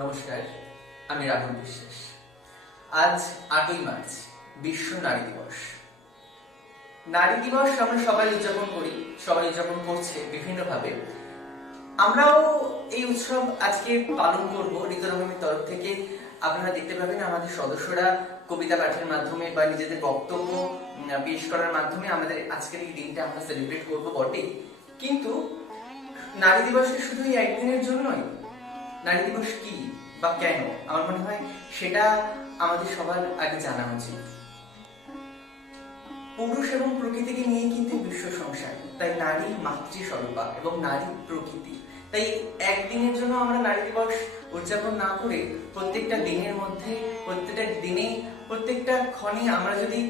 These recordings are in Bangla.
নমস্কার, আমি রাহুল বিশ্বাস। আজ 8ই মার্চ, বিশ্ব নারী দিবস। নারী দিবস আমরা সবাই উদযাপন করি, সবাই উদযাপন করছে বিভিন্নভাবে। আমরাও এই উৎসব আজকে পালন করব ঋতুরঙ্গনের তরফ থেকে। আপনারা দেখতে পাবেন আমাদের সদস্যরা কবিতা পাঠের মাধ্যমে বা নিজেদের বক্তব্য পেশ করার মাধ্যমে আমাদের আজকের এই দিনটা আমরা সেলিব্রেট করবো বটে, কিন্তু নারী দিবসে শুধু এই একদিনের জন্যই। নারী দিবস কি বা কেন, আমার মনে হয় সেটা আমাদের সবার আগে জানা উচিত। পুরুষ এবং প্রকৃতিকে নিয়ে কিন্তু বিশ্ব সংসার, তাই নারী মাতৃস্বরূপা এবং নারী প্রকৃতি। তাই একদিনের জন্য আমরা নারী দিবস উদযাপন না করে প্রত্যেকটা দিনের মধ্যে, প্রত্যেকটা দিনে, প্রত্যেকটা ক্ষণে আমরা যদি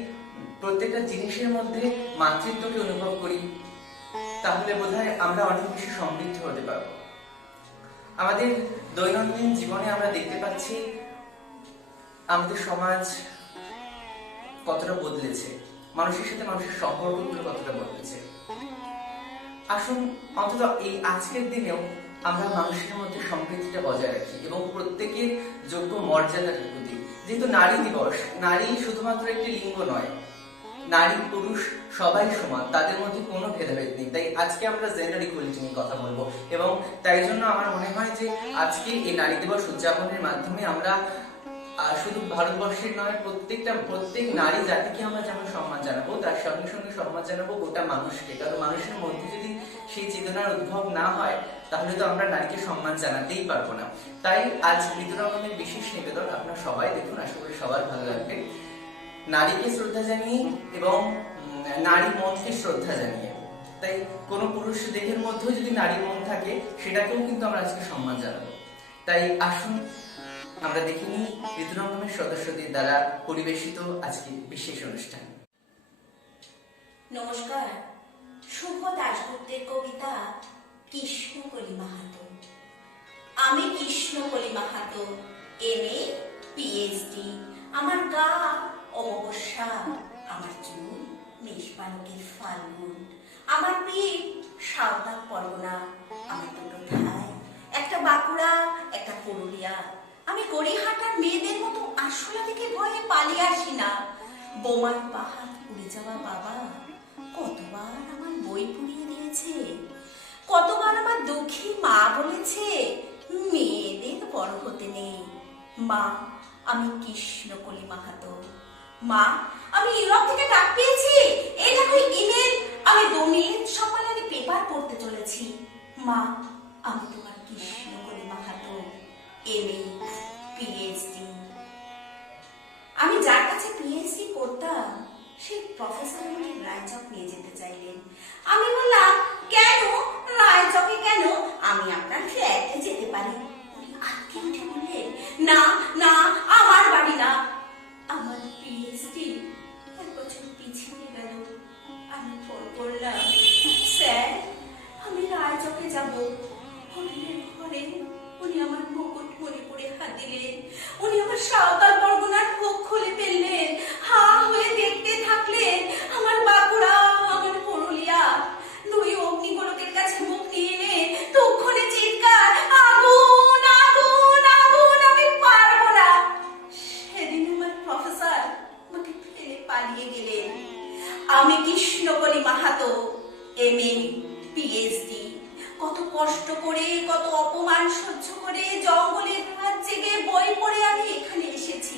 প্রত্যেকটা জিনিসের মধ্যে মাতৃত্বকে অনুভব করি, তাহলে বোধহয় আমরা অনেক বেশি সমৃদ্ধ হতে পারবো। আমাদের দৈনন্দিন জীবনে আমরা দেখতে পাচ্ছি আমাদের সমাজ কতটা বদলেছে, মানুষের সাথে মানুষের সম্পর্কগুলো কতটা বদলেছে। আসুন অন্তত এই আজকের দিনেও আমরা মানুষের মধ্যে সম্প্রীতিটা বজায় রাখি এবং প্রত্যেকের যোগ্য মর্যাদাটুকু দিই। যেহেতু নারী দিবস, নারী শুধুমাত্র একটি লিঙ্গ নয়, নারী পুরুষ সবাই সমান, তাদের মধ্যে কোনো ভেদাভেদ নেই। তাই আজকে আমরা জেন্ডার ইকুয়ালিটি নিয়ে কথা বলবো এবং তাই জন্য আমার মনে হয় যে আজকে এই নারী দিবস উদযাপনের মাধ্যমে আমরা শুধু ভারতবর্ষের নয়, প্রত্যেক নারী জাতিকে আমরা যেমন সম্মান জানাবো, তার সঙ্গে সঙ্গে সম্মান জানাবো গোটা মানুষকে। কারণ মানুষের মধ্যে যদি সেই চেতনার উদ্ভব না হয়, তাহলে তো আমরা নারীকে সম্মান জানাতেই পারবো না। তাই আজ ঋতুরঙ্গনের বিশেষ নিবেদন, আপনারা সবাই দেখুন, আশা করি সবার ভালো লাগবে। নারীকে শ্রদ্ধা জানিয়ে এবং নারী মনকে শ্রদ্ধা জানিয়ে। তাই কোনো পুরুষ দেহের মধ্যেও যদি নারী মন থাকে, সেটাকেও কিন্তু আমরা আজকে সম্মান জানাবো। তাই আসুন আমরা দেখে নিই ঋতুরঙ্গনের সদস্যদের দ্বারা পরিবেশিত আজকে বিশেষ অনুষ্ঠান। নমস্কার। শুভ দাশগুপ্তের কবিতা কৃষ্ণকলি মাহাতো। আমি কৃষ্ণকলি মাহাতো, MA PhD। আমার গা অমাবস্যা, আমার চুল মেষপালকের ফাল্গুন, আমার পিঠ সাঁওতাল পরগনা, আমার দুটো ঠাই, একটা বাঁকুড়া, একটা পুরুলিয়া। আমি গড়িহাটার মেয়েদের মতো আশলা থেকে ভয়ে পালিয়ে আসি না। বোমার পাহাড় উড়ে যাওয়া বাবা কতবার আমার বই পুড়িয়ে দিয়েছে, কতবার আমার দুঃখী মা বলেছে মেয়েদের বড় হতে নেই। মা, আমি কৃষ্ণকলি মাহাতো। মা, আমি ইউরোপ থেকে ডাক পেয়েছি, এই দেখো ইমেল। আমি 2 মিনিট সকালে পেপার পড়তে চলেছি। মা, আমি তোমার কৃষ্ণকলি মাহাতো, MA PhD। আমি যার কাছে PhD করতাম, সেই প্রফেসর আমাকে রায়চক নিয়ে যেতে চাইলেন। আমি বললাম, কেন রায়চকে কেন? আমি আপনার ফ্ল্যাটে যেতে পারি। উনি আটকে উঠে বললেন, না না, আমার বাড়ি না। আমার PhD 1 বছর পিছিয়ে গেল। আমি ফোন করলাম, স্যার আমি রায়চকে যাব। হোটেলের ঘরে উনি আমার মুকুট মণিপুরে হাত দিলেন, উনি আমার সাঁওতাল পরগনার মুখ খুলে ফেললেন, হা হয়ে দেখতে থাকলেন আমার বাঁকুড়া, আমার পুরুলিয়া। 2 অগ্নিগোলকের কাছে মুখ নিয়ে এনে তক্ষণে চিৎকার, আগুন আগুন আগুন, আমি পারবো না। সেদিন আমার প্রফেসর আমাকে ফেলে পালিয়ে গেলেন। আমি কৃষ্ণকলি মাহাতো, MA PhD। কত কষ্ট করে, কত অপমান সহ্য করে, জঙ্গলের রাত জেগে বই পড়ে আমি এখানে এসেছি।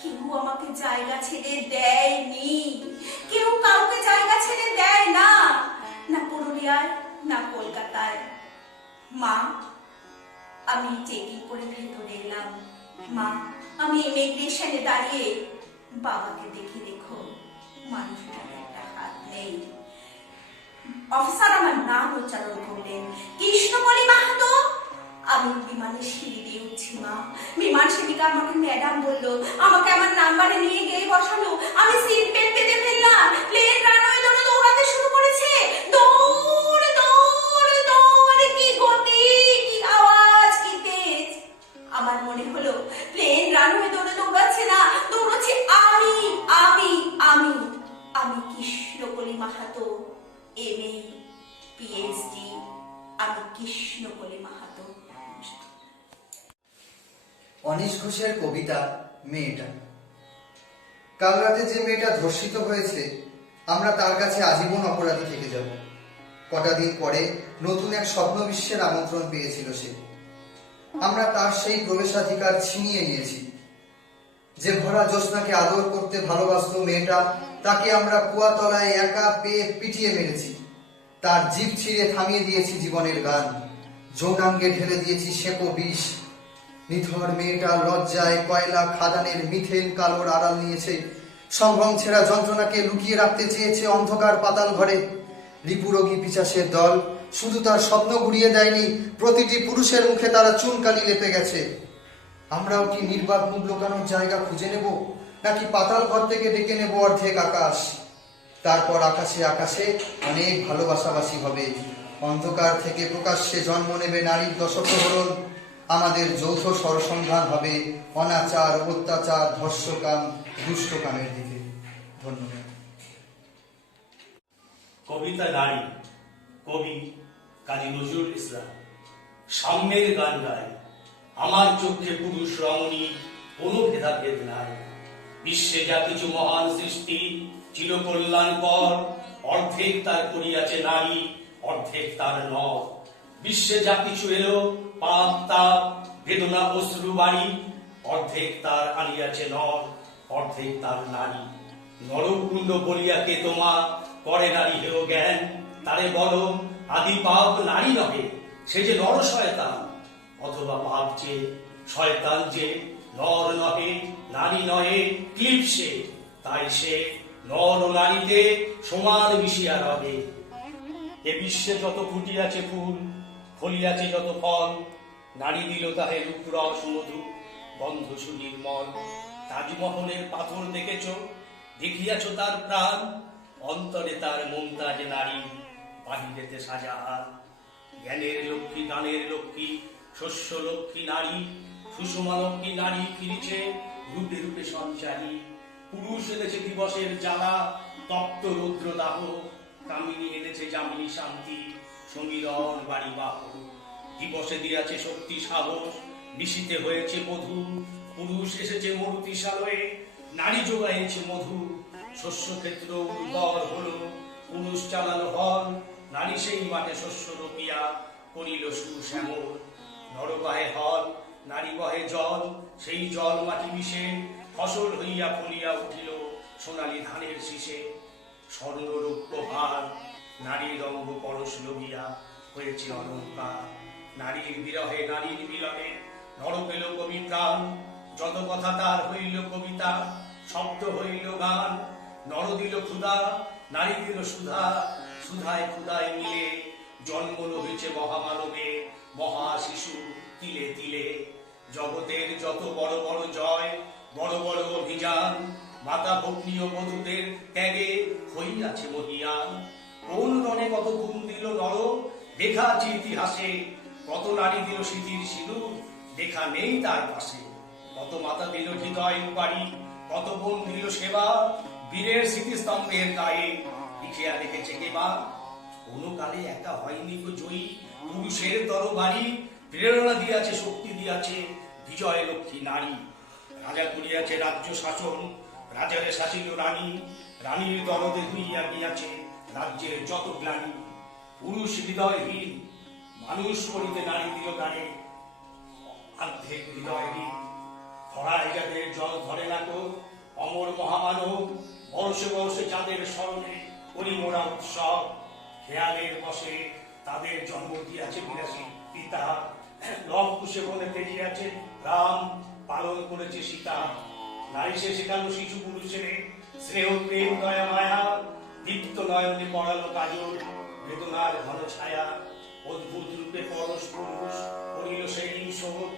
কেউ আমাকে জায়গা ছেড়ে দেয়নি, কেউ কাউকে জায়গা ছেড়ে দেয় না, না পুরুলিয়ায় না কলকাতায়। মা, আমি চেকিং করে ভেতরে এলাম। মা, আমি ইমিগ্রেশনে দাঁড়িয়ে বাবাকে দেখো মানুষটার একটা হাত নেই। অফিসার আমার নাম উচ্চারণ করলেন, কৃষ্ণকলি মাহাতো। আমি বিমানের সিঁড়ি দিয়ে উঠছি মা। বিমান সেবিকা আমাকে ম্যাডাম বললো, আমাকে আমার নাম্বারে নিয়ে গিয়ে বসালো। আমি সিট বেল্ট পেতে ফেললাম। প্লেন রানওয়ে ধরে দৌড়াতে শুরু করেছে। দৌড় দৌড় দৌড়, কি গতি, কি আওয়াজ, কি তেজ। আমার মনে হলো প্লেন রানওয়ে ধরে দৌড়াচ্ছে না, দৌড়াচ্ছে আমি আমি আমি আমি কৃষ্ণকলি মাহাতো, MA PhD। আমি কৃষ্ণকলি মাহাতো। অনিশ ঘোষের কবিতা মেয়েটা। কাল রাতে যে মেয়েটা ধর্ষিত হয়েছে, আমরা তার কাছে আজীবন অপরাধী থেকে যাব। কটা দিন পরে নতুন এক স্বপ্ন বিশ্বের আমন্ত্রণ পেয়েছিল সে। আমরা তার সেই প্রবেশাধিকার ছিনিয়ে নিয়েছি। যে ভরা জ্যোৎস্নাকে আদর করতে ভালোবাসত মেয়েটা, তাকে আমরা কুয়াতলায় একা পেয়ে পিটিয়ে মেরেছি। তার জিভ ছিঁড়ে থামিয়ে দিয়েছি জীবনের গান। যৌনাঙ্গে ঢেলে দিয়েছি শেকো বিষ। নিথর মেয়েটা লজ্জায় কয়লা খাদানের মিথেন কালোর আড়াল নিয়েছে। সম্ভ্রম ছেঁড়া যন্ত্রণাকে লুকিয়ে রাখতে চেয়েছে অন্ধকার পাতাল ঘরে। রিপুরোগী পিশাচের দল শুধু তার স্বপ্ন ঘুরিয়ে দেয়নি, প্রতিটি পুরুষের মুখে তারা চুনকালি লেপে গেছে। আমরাও কি নির্বাক মুখ লোকানোর জায়গা খুঁজে নেব, নাকি পাতাল ঘর থেকে ডেকে নেব অর্ধেক আকাশ? তারপর আকাশে আকাশে অনেক ভালোবাসাবাসি হবে। অন্ধকার থেকে প্রকাশ্যে জন্ম নেবে নারীর দশপ্রহরণ। আমাদের যৌথ সরসন্ধান হবে অনাচার, অত্যাচার, ধর্ষকাম, দুষ্টকামের দিকে। ধন্যবাদ। কবিতা নারী, কবি কাজী নজরুল ইসলাম। সাম্যের গান গায়, আমার চোখে পুরুষ রমণী, কোনো ভেদাভেদ নাই। বিশ্বে যা কিছু মহান সৃষ্টি চির কল্যাণকর, অর্ধেক তার করিয়াছে নারী, অর্ধেক তার নর। বিশ্বে যা কিছু এলো পাপ তাপ বেদনা অশ্রু বাড়ি, অর্ধেক তার আনিয়াছে নর, অর্ধেক তার নারী। নরকুণ্ড বলিয়া কে তোমা করে নারী হেয় জ্ঞান, তারে বলো আদি পাপ নারী নহে, সে যে নর শয়তান। অথবা পাপ যে শয়তান যে নর নহে, নারী নহে, ক্লিপসে, তাই সে নর ও নারীতে সমান মিশিয়া রহে। এ বিশ্বে যত ফুটিয়াছে ফুল, ফলিয়াছে যত ফল, নারী দিল তাহে রূপ রস মধু, গন্ধ সুনির্মল। তাজমহলের পাথর দেখেছ, দেখিয়াছ তার প্রাণ, অন্তরে তার মমতাজ নারী, বাহিরেতে সাজাহান। জ্ঞানের লক্ষ্মী, গানের লক্ষ্মী, শস্য লক্ষ্মী নারী, সুষমা লক্ষ্মী নারী ফিরিছে রূপে রূপে সঞ্চারী। পুরুষ এনেছে দিবসের জ্বালা, তপ্ত রৌদ্র দাহ, কামিনী এনেছে যামিনী শান্তি, সমীরণ বাড়ি বাহ। দিবসে দিয়াছে শক্তি সাহস, নিশীতে হয়েছে মধু, পুরুষ এসেছে মরুতিশালয়ে, নারী যোগাইছে মধু। শস্য ক্ষেত্র উর্বর হলো, পুরুষ চালানো হল, নারী সেই মাঠে শস্য রোপিয়া করিল সুশ্যামল। নর বাহে হল, নারী বহে জল, সেই জল মাটি মিশে ফসল হইয়া ফলিয়া উঠিল সোনালী ধানের শীষে। স্বর্ণরৌপ্য ভার, নারীর অঙ্গ পরশ লভিয়া হয়েছে অলঙ্কার। নারীর বিরহে নারীর মিলনে নর পেল কবি প্রাণ, যত কথা তার হইল কবিতা, শব্দ হইল গান। নর দিল ক্ষুধা, নারী দিল সুধা, সুধায় ক্ষুধায় মিলে জন্ম লভিছে মহামানবে, মহা শিশু তিলে তিলে। জগতের যত বড় বড় জয়, বড় বড় অভিযান, মাতা ভগ্নী ও বধূদের ত্যাগে হইয়াছে মহিয়ান। কোন রণে কত গুণ দিল নর, লেখা আছে ইতিহাসে, কত নারী দিল স্মৃতির সিঁদুর, লেখা নেই তার পাশে। কত মাতা দিল হৃদয় বাড়ি, কত বোন দিল সেবা, বীরের স্মৃতিস্তম্ভের গায়ে লিখিয়া রেখেছে কেবা। কোন কালে একা হয়নি গো জয়ী, পুরুষের তরবারি, প্রেরণা দিয়াছে শক্তি দিয়াছে বিজয় লক্ষ্মী নারী। রাজা করিয়াছে রাজ্য শাসন, রাজারে শাসিল রানী, রানীর দরদে হইয়া গিয়াছে রাজ্যের যত গ্লানি। পুরুষ হৃদয়হীন মানুষ করিতে নারী দিল গানে, অর্ধেক হৃদয়হীন। ধরায় যাদের জল ধরে না কো, অমর মহামানব, বর্ষে বর্ষে যাদের স্মরণে করি মোরা উৎসব। খেয়ালের বসে তাদের জন্ম দিয়াছে বিরাসী পিতা, লব কুশে বনে তেজিয়াছে রাম, পালন করেছে সীতা। নারী সে শেখালো শিশু পুরুষের স্নেহ প্রেম দয়া মায়া, দীপ্ত নয়নে পড়ালো কাজল বেদনার ঘন ছায়া। অদ্ভুত রূপে পরশ পুরুষ করিল সেই শোধ,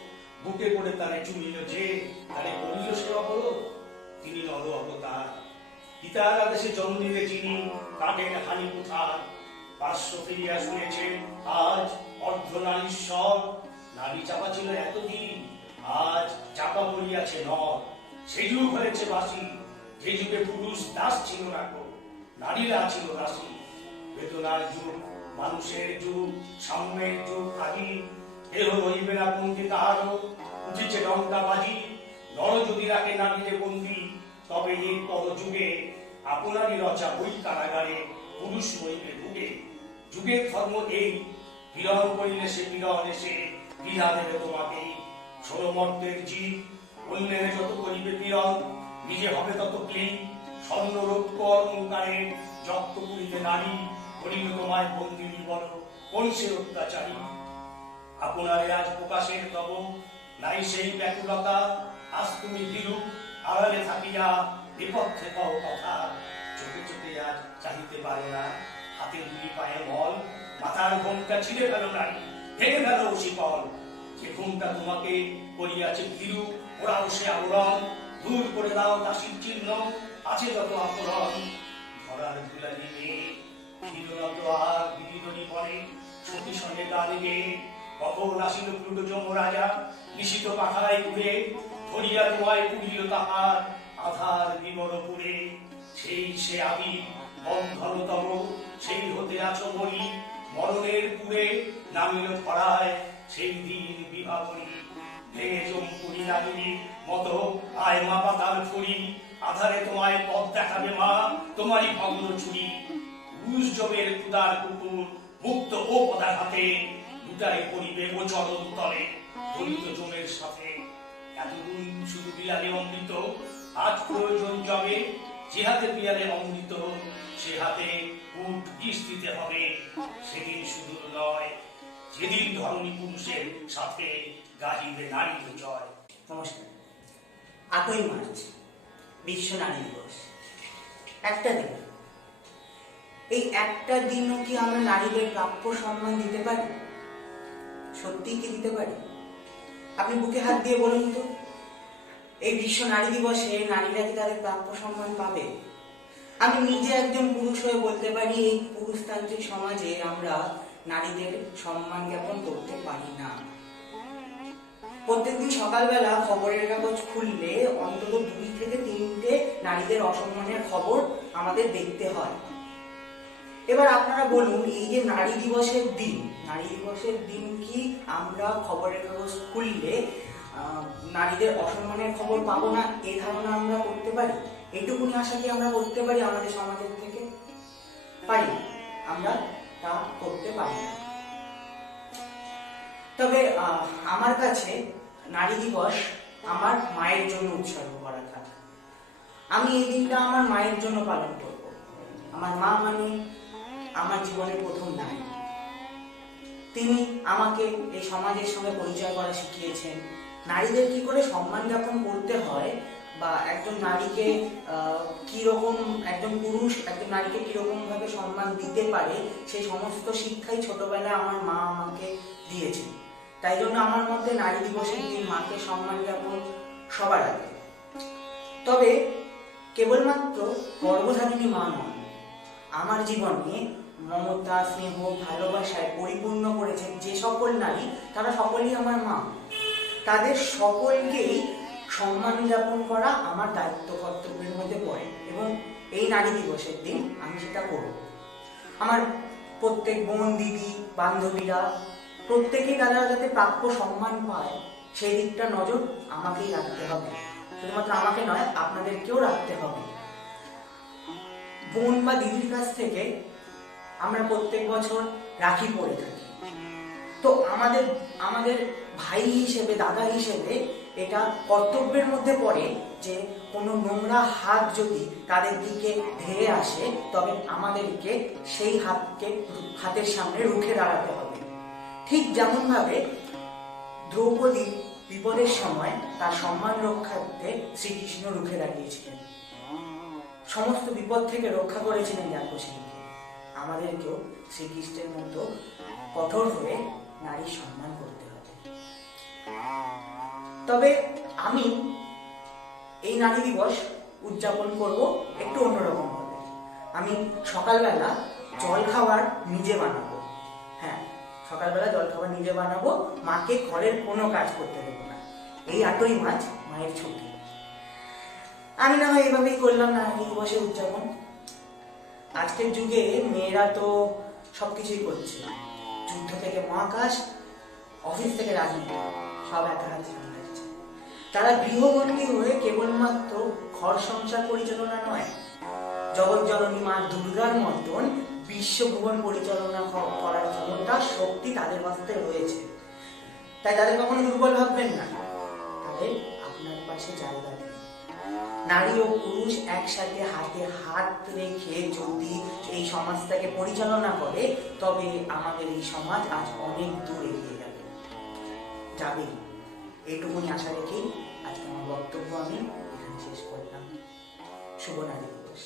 বুকে পড়ে তারে চুমিল যে, তারে করিল সে অবরোধ। তিনি নর অবতার, পিতার আদেশে জন্ম নিলে যিনি, কাটেন হানি কুঠার। পার্শ্ব ফিরিয়া শুনেছে আজ অর্ধনারীশ্বর, নারী চাপা ছিল এতদিন, আজ চাপা বলিয়াছে নর। সেই যুগ হয়েছে বাসি, যে যুগে পুরুষ দাস ছিল না কো, নারীরা ছিল দাসী। বেদনার যুগ, মানুষের যুগ, সাম্যের যুগ আদি, এহ রইবে না পন্থী কাহারও, উঠেছে লঙ্কা বাজি, নর যদি রাখে নামিলে বন্দি, তবে এই পর যুগে আপনারই রচা ওই কারাগারে পুরুষ মহিলে ভুগে। যুগের ধর্ম এই, পীড়ন করিলে সে পীড়ন এসে পীড়া দেবে তোমাকেই। ষোলমর্তের জীব, অন্যের যত করিবে পীড়ন, নিজে হবে তত ক্লীন। স্বর্ণ রৌপ্য অলঙ্কারে যত্ন করিবে নারী, করিল তোমায় বন্দিনী বল কোন সে অত্যাচারী। আপনারে আজ প্রকাশের তব নাই সেই ব্যাকুলতা, আজ তুমি ভীরু আড়ালে থাকিয়া বিপক্ষে কও কথা। চোখে চোখে আজ চাহিতে পারে না, হাতে দুই পায়ে মল, মাথার ঘোমটা ছিঁড়ে ফেলো নারী, ভেঙে ফেলো শিকল। যে ঘুমটা তোমাকে করিয়াছে ভীরু, ওরাও সে আবরণ, দূর করে দাও দাসীর চিহ্ন, আছে যত আবরণ। ধরার দুলালি মেয়ে ক্ষীরনত আর বিদিদনি পরে, সতী সঙ্গে গান গেয়ে কখন আসিল প্লুটো যমরাজা, নিশিত পাখায় ঘুরে ধরিয়া তোমায় পুরিল তাহার আধার বিবরপুরে। সেই সে আমি বন্ধনতম, সেই হতে আছো মরি, মরণের পুরে নামিল ধরায় সেই দিন বিভাবনী। ভেঙে চম্পুরি নাগিনী মতো আয় মা পাতাল ফুরি, আধারে তোমায় পথ দেখাবে মা তোমারই ভগ্ন চুরি। ঘুষ জমের ক্ষুদার কুকুর মুক্ত ও পদার হাতে, দুটারে পরিবে ও চরণ তলে দলিত জমের সাথে। এতদিন শুধু বিলালে অমৃত, আজ প্রয়োজন জবে, যে হাতে পিয়ালে অমৃত সে হাতে উঠ বিষ দিতে হবে। সেদিন শুধু নয়, যেদিন ধরনী পুরুষের সাথে গাহিবে নারী জয়। নমস্কার। 8ই মার্চ বিশ্ব নারী দিবস। একটা দিন, এই একটা দিনও কি আমরা নারীদের প্রাপ্য সম্মান দিতে পারি? সত্যিই কি দিতে পারি? আপনি বুকে হাত দিয়ে বলুন তো, এই বিশ্ব নারী দিবসে নারীরা কি তাদের প্রাপ্য সম্মান পাবে? আমি নিজে একজন পুরুষ হয়ে বলতে পারি, এই পুরুষতান্ত্রিক সমাজে আমরা নারীদের সম্মান জ্ঞাপন করতে পারি না। প্রত্যেকদিন সকালবেলা খবরের কাগজ খুললে অন্তত 2 থেকে 3টে নারীদের অসম্মানের খবর আমাদের দেখতে হয়। এবার আপনারা বলুন, এই যে নারী দিবসের দিন কি আমরা খবরের কাগজ খুললে নারীদের অসম্মানের খবর পাবো না, এই ধারণা আমরা করতে পারি? এইটুকুনি আশা কি আমরা করতে পারি আমাদের সমাজের থেকে? পারি, আমরা তা করতে পারি না। তবে আমার কাছে নারী দিবস আমার মায়ের জন্য উৎসর্গ করা থাকে। আমি এই দিনটা আমার মায়ের জন্য পালন করব। আমার মা মানে আমার জীবনের প্রথম নারী। তিনি আমাকে এই সমাজের সঙ্গে পরিচয় করা শিখিয়েছেন, নারীদের কি করে সম্মান জ্ঞাপন করতে হয়, বা একজন নারীকে কিরকম, একজন পুরুষ একজন নারীকে কিরকম ভাবে সম্মান দিতে পারে, সেই সমস্ত শিক্ষাই ছোটবেলায় আমার মা আমাকে দিয়েছেন। তাই জন্য আমার মধ্যে নারী দিবসের দিন মাকে সম্মান জ্ঞাপন সবার আগে। তবে কেবলমাত্র গর্ভধারিণী মা নন, আমার জীবনে মমতা, স্নেহ, ভালোবাসায় পরিপূর্ণ করেছেন যে সকল নারী, তারা সকলেই আমার মা। তাদের সকলকেই সম্মান জ্ঞাপন করা আমার দায়িত্ব কর্তব্যের মধ্যে পড়ে, এবং এই নারী দিবসের দিন আমি সেটা করব। আমার প্রত্যেক বোন, দিদি, বান্ধবীরা প্রত্যেকেই তারা যাতে প্রাপ্য সম্মান পায়, সেই দিকটা নজর আমাকেই রাখতে হবে। শুধুমাত্র আমাকে নয়, আপনাদেরকেও রাখতে হবে। বোন বা দিদির কাছ থেকে আমরা প্রত্যেক বছর রাখি পড়ে থাকি। তো আমাদের ভাই হিসেবে, দাদা হিসেবে এটা কর্তব্যের মধ্যে পড়ে যে কোনো নোংরা হাত যদি তাদের দিকে ধেয়ে আসে, তবে আমাদেরকে সেই হাতের সামনে রুখে দাঁড়াতে হবে। ঠিক যেমন ভাবে দ্রৌপদী বিপদের সময় তার সম্মান রক্ষার্থে শ্রীকৃষ্ণ রুখে দাঁড়িয়েছিলেন, সমস্ত বিপদ থেকে রক্ষা করেছিলেন জাজ্ঞসেনীকে। আমাদেরকেও শ্রীকৃষ্ণের মতো কঠোর হয়ে নারীর সম্মান করতে হবে। তবে আমি এই নারী দিবস উদযাপন করব একটু অন্যরকম ভাবে। আমি সকালবেলা জলখাবার নিজে বানাবো। হ্যাঁ, সকালবেলা জলখাবার নিজে বানাবো, মাকে ঘরের কোনো কাজ করতে দেবো না। এই 8ই মার্চ মায়ের ছুটি। আমি না হয় এভাবেই করলাম নারী দিবসের উদযাপন। আজকের যুগে মেয়েরা তো সবকিছুই করছে, যুদ্ধ থেকে মহাকাশ, অফিস থেকে রাজনীতি। সব একা হাতে সামলাচ্ছে। তারা গৃহবন্দী হয়ে কেবলমাত্র ঘর সংসার পরিচালনা নয়, জগৎ জননী মা দুর্গার মতন বিশ্বভুবন পরিচালনা করার ক্ষমতা, শক্তি তাদের মধ্যে রয়েছে। তাই তাদের কখনো দুর্বল ভাববেন না, তাদের আপনার পাশে জায়গা দিন। নারী ও পুরুষ একসাথে হাতে হাত রেখে যদি এই সমাজটাকে পরিচালনা করে, তবে আমাদের এই সমাজ আজ অনেক দূর এগিয়ে যাবে। এইটুকুনি আশা রেখেই আজকে আমার বক্তব্য আমি এখানে শেষ করলাম। শুভ নারী দিবস।